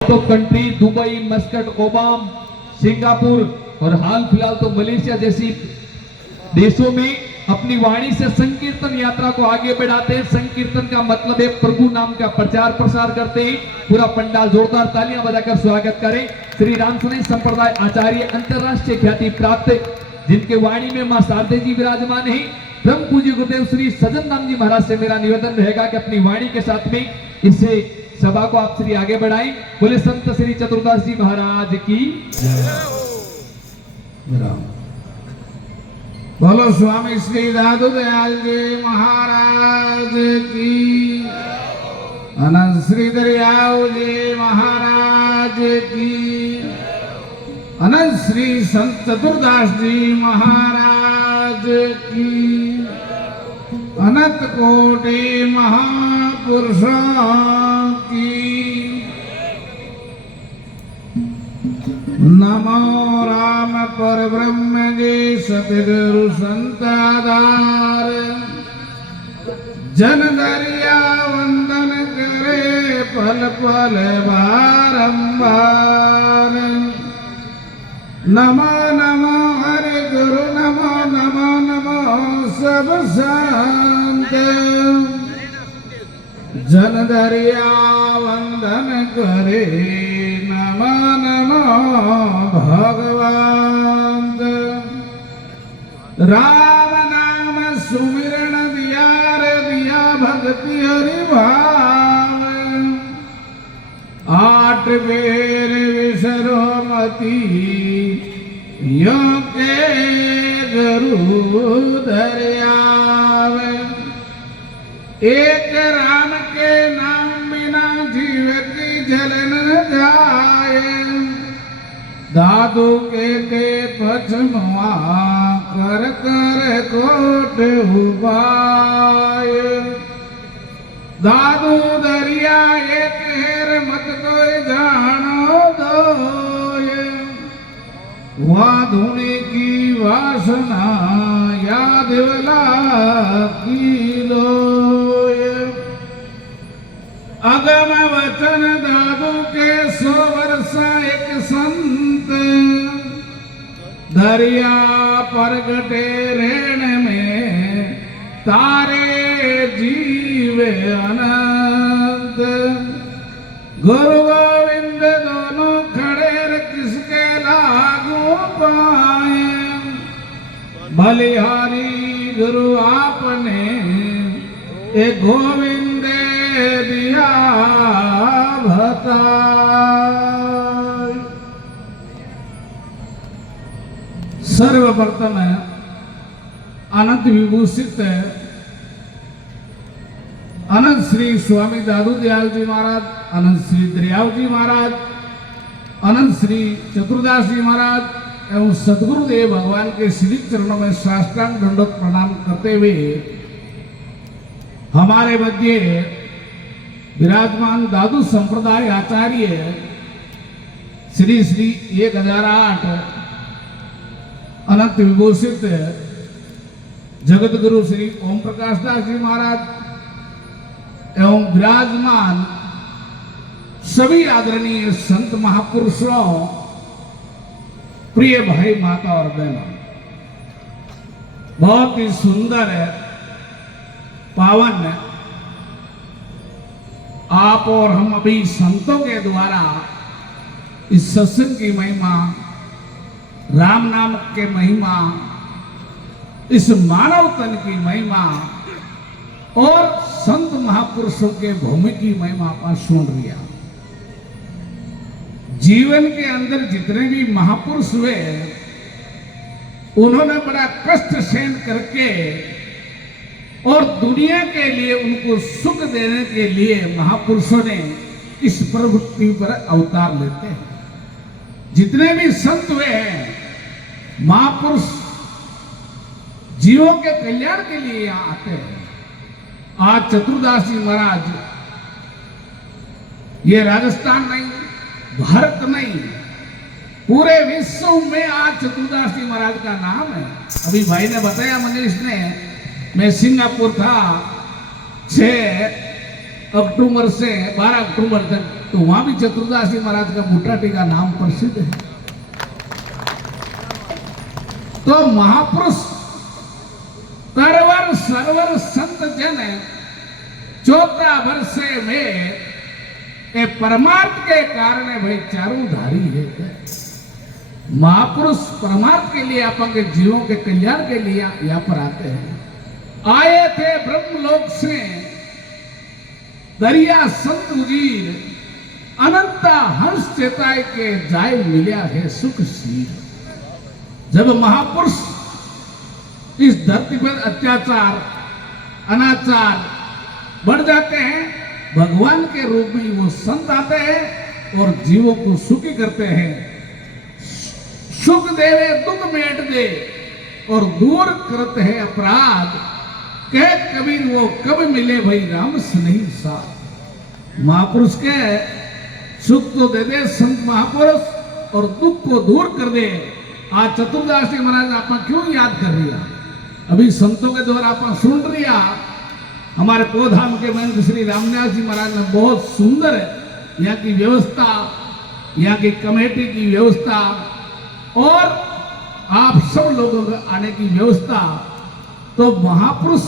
तो country Dubai, Muscat, Oman, Singapore और हाल फिलहाल तो मलेशिया जैसी देशों में अपनी वाणी से संकीर्तन यात्रा को आगे बढ़ाते हैं। संकीर्तन का मतलब है प्रभु नाम का प्रचार प्रसार करते हैं। पूरा पंडाल जोरदार तालियां बजाकर स्वागत करें। श्री रामसनेय संप्रदाय आचार्य अंतरराष्ट्रीय ख्याति प्राप्त, जिनके वाणी में मां शारदे जी विराजमान है। ब्रह्म पूज्य गुरुदेव श्री सजन नाम जी महाराज से मेरा निवेदन रहेगा कि अपनी वाणी के साथ में इसे सभा को आप श्री आगे बढ़ाएं। बोले संत श्री चतुर्दास जी महाराज की बोलो स्वामी श्री दादू दयाल जी महाराज की, अनंत श्री दरियाव जी महाराज की, अनंत श्री संत चतुर्दास जी महाराज की, अनंत कोटि महापुरुषों की। नमो राम पर ब्रह्म जी सतगुरु संताधार, जन दरिया वंदन करे पल पल बारंबार। नमो नमो हरि गुरु, नमो नमो नमो सब संत, जन दरिया वंदन करे नमो नमो भगवान। राम नाम सुमिरन दिया रे दिया भक्ति हरि भाव, आठ बेर विसरो मती यो के गुरु दरियाव। एक राम के नाम बिना जीव की जलन जाए, दादू के पछमुआ कर कर कोट उपाय। दादू दरिया एक हेर मत कोई जानो दोय, वहाँ धुने की वासना याद वाला की लोय। अगम वचन दादू के 100 वर्षा एक संत, दरिया परगटे रेण में तारे जीव अनंत। गुरु गोविंद दोनों खड़े किसके लागू पाए, बलिहारी गुरु आपने एक गोविंद दिया भता। सर्वप्रथम अनंत विभूषित अनंत श्री स्वामी दादू दयाल जी महाराज, अनंत श्री दरियाव जी महाराज, अनंत श्री चतुर्दास जी महाराज एवं सदगुरुदेव भगवान के श्री चरणों में साष्टांग दंडवत प्रणाम करते हुए हमारे मध्य विराजमान दादू संप्रदाय आचार्य श्री श्री 1008 अनंत विभूषित जगत गुरु श्री ओम प्रकाश दास जी महाराज एवं विराजमान सभी आदरणीय संत महापुरुषों, प्रिय भाई माता और बहनों, बहुत ही सुंदर है, पावन है। आप और हम अभी संतों के द्वारा इस सत्संग की महिमा, राम नाम के महिमा, इस मानव तन की महिमा और संत महापुरुषों के भूमि की महिमा का सुन लिया। जीवन के अंदर जितने भी महापुरुष हुए, उन्होंने बड़ा कष्ट सहन करके और दुनिया के लिए उनको सुख देने के लिए महापुरुषों ने इस पृथ्वी पर अवतार लेते हैं। जितने भी संत हुए हैं, महापुरुष जीवों के कल्याण के लिए यहाँ आते हैं। आज चतुर्दास जी महाराज, ये राजस्थान नहीं, भारत नहीं, पूरे विश्व में आज चतुर्दास जी महाराज का नाम है। अभी भाई ने बताया, मनीष ने, मैं सिंगापुर था 6 अक्टूबर से 12 अक्टूबर तक तो वहां भी चतुर्दास जी महाराज का बूटाटी का नाम प्रसिद्ध है। तो महापुरुष तरवर सरवर संत जन 14 वर्षे में ये परमार्थ के कारण भाई चारों धारी है। महापुरुष परमार्थ के लिए आपके जीवों के कल्याण के लिए यहाँ पर आते हैं। आए थे ब्रह्मलोक से दरिया संत उजीर, अनंता हंस चेताए के जाय मिल्या है सुख शील। जब महापुरुष इस धरती पर अत्याचार अनाचार बढ़ जाते हैं, भगवान के रूप में वो संत आते हैं और जीवों को सुखी करते हैं। सुख देवे दुख मेट दे और दूर करते हैं अपराध, कह कबीर वो कब मिले भाई राम स्नेही साथ। महापुरुष के सुख तो दे दे संत महापुरुष और दुख को दूर कर दे। आज चतुर्दास जी महाराज आप क्यों याद कर रही? अभी संतों के द्वारा आप सुन रिया। हमारे पोधाम के महंत श्री रामदास जी महाराज ने बहुत सुंदर यहाँ की व्यवस्था, यहाँ की कमेटी की व्यवस्था और आप सब लोगों के आने की व्यवस्था। तो महापुरुष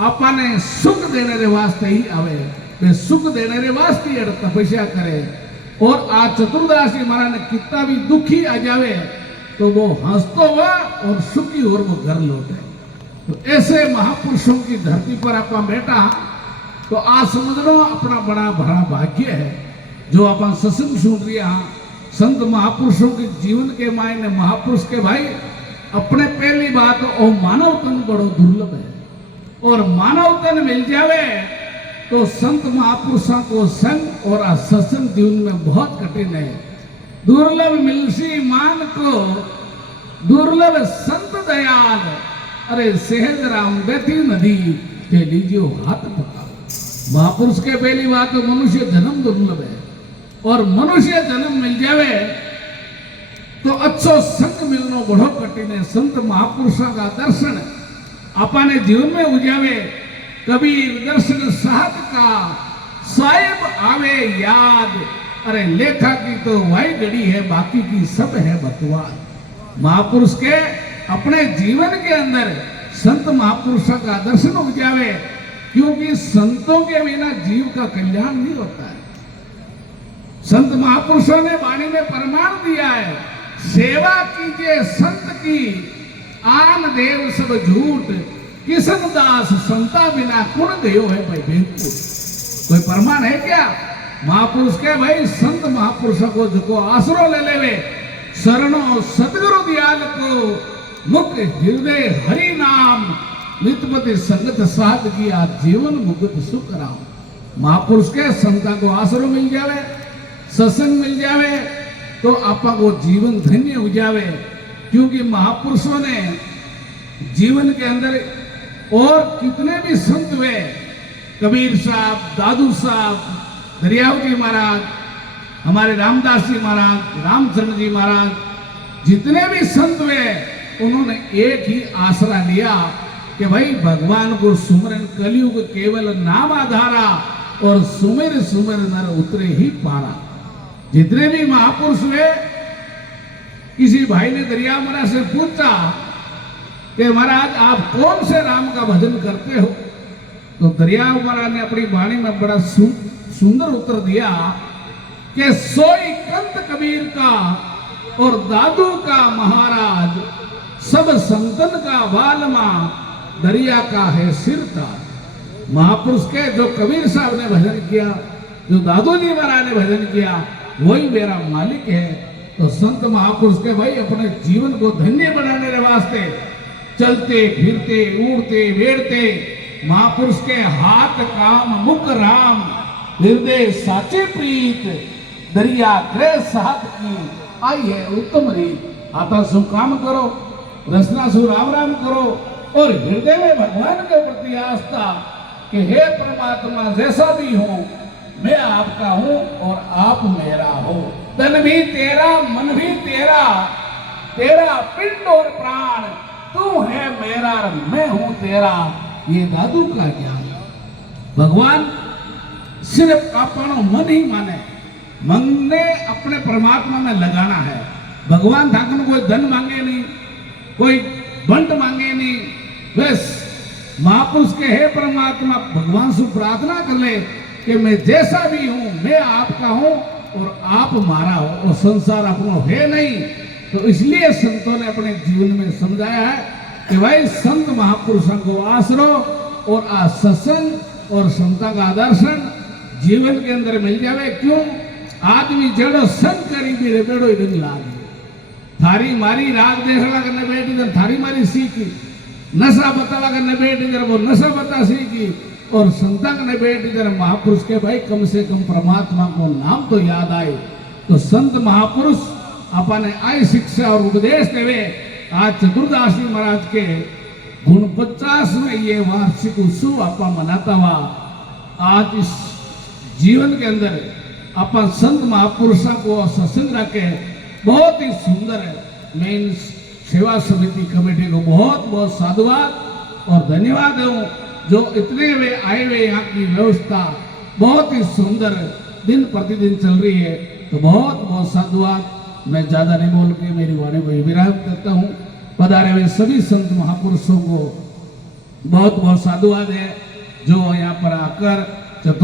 आपने सुख देने रे वास्ते ही आवे, वे सुख देने रे वास्ते ही तपस्या करे। और आज चतुर्दास जी महाराज ने कितना भी दुखी आ जावे तो वो हंसतो हुआ और सुखी और वो घर लौटे। तो ऐसे महापुरुषों की धरती पर आप बैठा तो आज समझ लो अपना बड़ा बड़ा भाग्य है जो अपन सत्संग सुन रहे हैं। संत महापुरुषों के जीवन के मायने महापुरुष के भाई अपने पहली बात और मानव तन बड़ो दुर्लभ है और मानव तन मिल जावे तो संत महापुरुषों को संग और सत्संग जीवन में बहुत कठिन है। दुर्लभ मिलसी मान को दुर्लभ संत दयाल, अरे सहज राम गति नदी के लीजिए हाथ पका। महापुरुष के पहली बात तो मनुष्य जन्म दुर्लभ है और मनुष्य जन्म मिल जावे तो अच्छो संग मिलनो बड़ो कठिन है। संत महापुरुषों का दर्शन अपने जीवन में उजावे। कबीर दर्शन साहब का साहिब आवे याद, अरे लेखा की तो वही घड़ी है बाकी की सब है बकवास। महापुरुष के अपने जीवन के अंदर संत महापुरुषों का दर्शन हो जावे, क्योंकि संतों के बिना जीव का कल्याण नहीं होता है। संत महापुरुषों ने वाणी में प्रमाण दिया है, सेवा कीजिए संत की आन देव सब झूठ, किशन दास संता बिना कुण गयो है भाई बेनपुर। कोई प्रमाण है क्या? महापुरुष के भाई संत महापुरुषों को जो आसरो ले लेवे, शरणों सदगुरु दयाल को मुख हृदय हरि नाम, नितपति संगत साध किया जीवन मुक्त सुख राम। महापुरुष के संता को आसरो मिल जावे, सत्संग मिल जावे तो आपा को जीवन धन्य हो जावे। क्योंकि महापुरुषों ने जीवन के अंदर और कितने भी संत हुए, कबीर साहब, दादू साहब, दरियाव जी महाराज, हमारे रामदास जी महाराज, रामचंद्र जी महाराज, जितने भी संत हुए उन्होंने एक ही आसरा लिया कि भाई भगवान को सुमरन कलयुग केवल नाम आधारा और सुमिर सुमिर नर उतरे ही पारा। जितने भी महापुरुष हुए, किसी भाई ने दरिया महाराज से पूछा कि महाराज आप कौन से राम का भजन करते हो? तो दरिया महाराज ने अपनी वाणी में बड़ा सुंदर उत्तर दिया कि सोई कंत कबीर का और दादू का महाराज, सब संतन का वालमा, दरिया का है सिरता। महापुरुष के जो कबीर साहब ने भजन किया, जो दादू जी महाराज ने भजन किया, वही मेरा मालिक है। तो संत महापुरुष के भाई अपने जीवन को धन्य बनाने के वास्ते चलते फिरते उड़ते बैठते महापुरुष के हाथ काम मुख राम, हृदय साचे प्रीत, दरिया ग्रह साथ की आई है उत्तम रीत। आता सु काम करो, रचना सु राम राम करो और हृदय में भगवान के प्रति आस्था कि हे परमात्मा जैसा भी हो मैं आपका हूं और आप मेरा हो। तन भी तेरा, मन भी तेरा, तेरा पिंड और प्राण, तू है मेरा मैं हूं तेरा, ये दादू का ज्ञान। भगवान सिर्फ आपनो मन ही माने, मन ने अपने परमात्मा में लगाना है। भगवान ठाकुर कोई धन मांगे नहीं, कोई बंट मांगे नहीं, बस महापुरुष के हे परमात्मा भगवान से प्रार्थना कर ले कि मैं जैसा भी हूं मैं आपका हूं और आप मारा हो, और संसार अपनो है नहीं। तो इसलिए संतों ने अपने जीवन में समझाया है कि भाई संत महापुरुषों को आसरो और आ सत्संग और संतों का दर्शन जीवन के अंदर मिल जावे। क्यों? आदमी जड़ो संग करी भी रे बेड़ो ही लागे, थारी मारी राग देखला करने बैठी जब थारी मारी सीखी, नशा बताला करने बैठी जब वो नशा बता सीखी, और संतंग ने बैठी जब महापुरुष के भाई कम से कम परमात्मा को नाम तो याद आए। तो संत महापुरुष अपने आई शिक्षा और उपदेश देवे। आज चतुर्दासी महाराज के गुण 50 में ये वार्षिक उत्सव आपा मनाता हुआ आज इस जीवन के अंदर अपन संत महापुरुषों को सत्संग रखे, बहुत ही सुंदर है। मैं इन सेवा समिति कमेटी को बहुत बहुत साधुवाद और धन्यवाद दूं, जो इतने वे आए हुए यहाँ की व्यवस्था बहुत ही सुंदर दिन प्रतिदिन चल रही है। तो बहुत बहुत साधुवाद। मैं ज्यादा नहीं बोल के मेरी वाणी को विराम करता हूँ। पधारे हुए सभी संत महापुरुषों को बहुत बहुत साधुवाद है, जो यहाँ पर आकर चतुर्थ